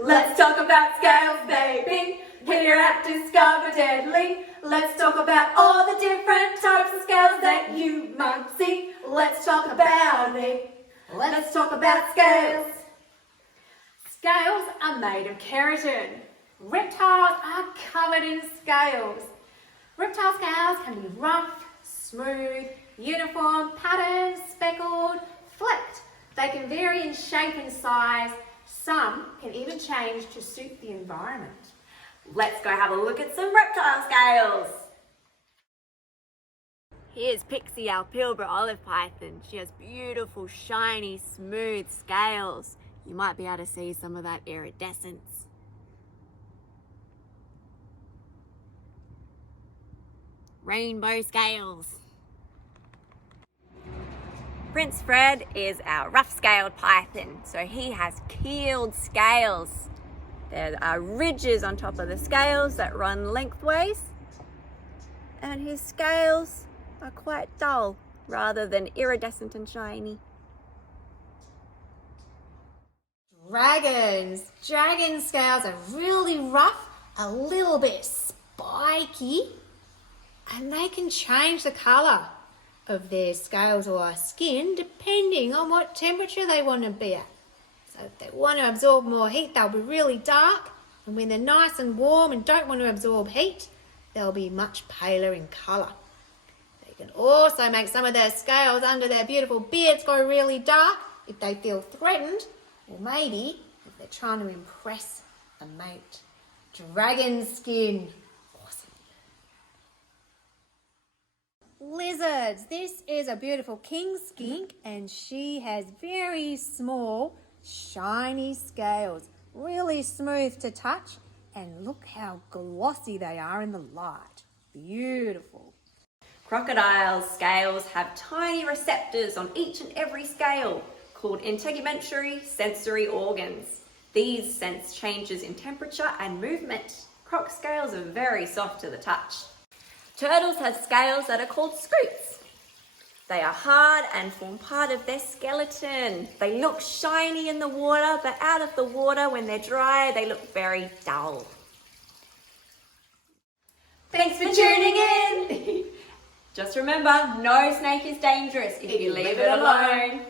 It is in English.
Let's talk about scales, baby. Here at Discover Deadly. Let's talk about all the different types of scales that you might see. Let's talk about it. Let's talk about scales. Scales are made of keratin. Reptiles are covered in scales. Reptile scales can be rough, smooth, uniform, patterned, speckled, flecked. They can vary in shape and size. Some can even change to suit the environment. Let's go have a look at some reptile scales. Here's Pixie, our Pilbara olive python. She has beautiful, shiny, smooth scales. You might be able to see some of that iridescence. Rainbow scales. Prince Fred is our rough-scaled python, so he has keeled scales. There are ridges on top of the scales that run lengthways, and his scales are quite dull rather than iridescent and shiny. Dragons. Dragon scales are really rough, a little bit spiky, and they can change the colour of their scales or skin depending on what temperature they want to be at. So if they want to absorb more heat, they'll be really dark, and when they're nice and warm and don't want to absorb heat, they'll be much paler in colour. They can also make some of their scales under their beautiful beards go really dark if they feel threatened, or maybe if they're trying to impress a mate. Dragon skin. Awesome. Lizards. This is a beautiful king skink, and she has very small, shiny scales, really smooth to touch, and look how glossy they are in the light. Beautiful. Crocodiles' scales have tiny receptors on each and every scale called integumentary sensory organs. These sense changes in temperature and movement. Croc scales are very soft to the touch. Turtles have scales that are called scutes. They are hard and form part of their skeleton. They look shiny in the water, but out of the water, when they're dry, they look very dull. Thanks for tuning in. Just remember, no snake is dangerous if you leave it alone.